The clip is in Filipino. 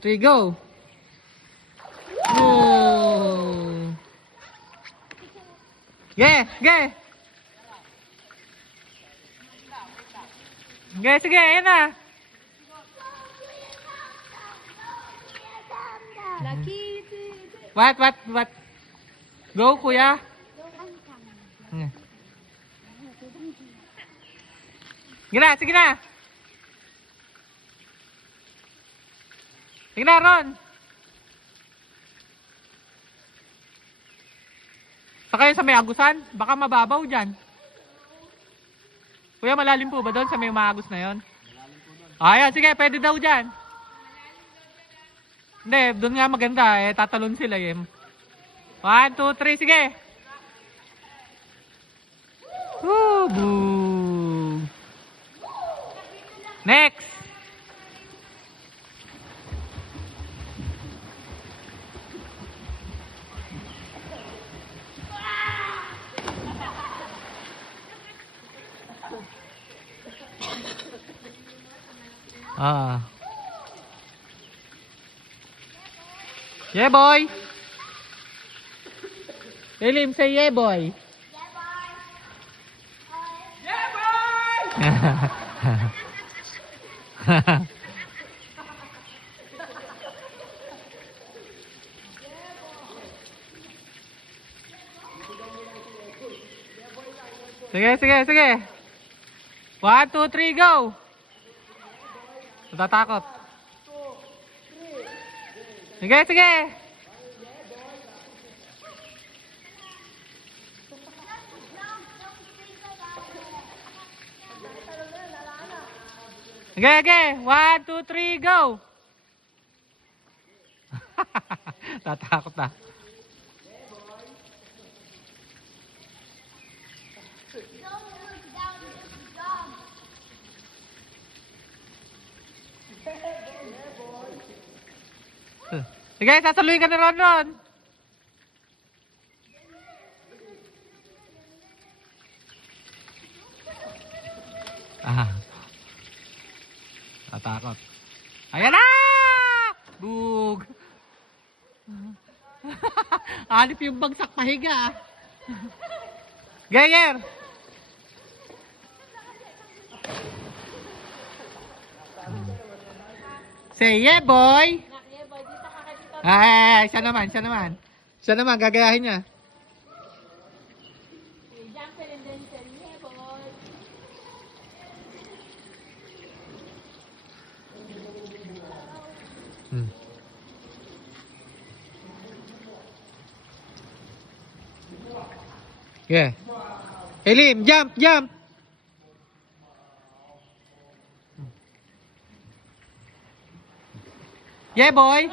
2, 3, go! Oh! Yeah! Sige! Sige, sige, ayan na! What? Go, kuya! Sige na! Sige na, Ron! Sa kayo sa may agusan? Baka mababaw dyan. Kuya, malalim po ba doon sa may maagos na yon? Ayan, sige, pwede daw dyan. Hindi, doon nga maganda eh. Tatalon sila eh. 1, 2, 3, sige! Woo, boo! Next! Yeah, boy! Elim, say yeah, boy! Yeah, boy! Sige. 1, 2, 3, go! Natatakot. Sige. Sige. 1, 2, 3, go! Tatakot na. Sige, tatuloy ka na Ron. Tatakot. Ayan na! Bug! Alip yung bagsak pahiga. Gayer! Say yeah, boy! Ay, siya naman. Siya naman, gagayahin niya. Yeah. Elim, jump! Yeah, boy!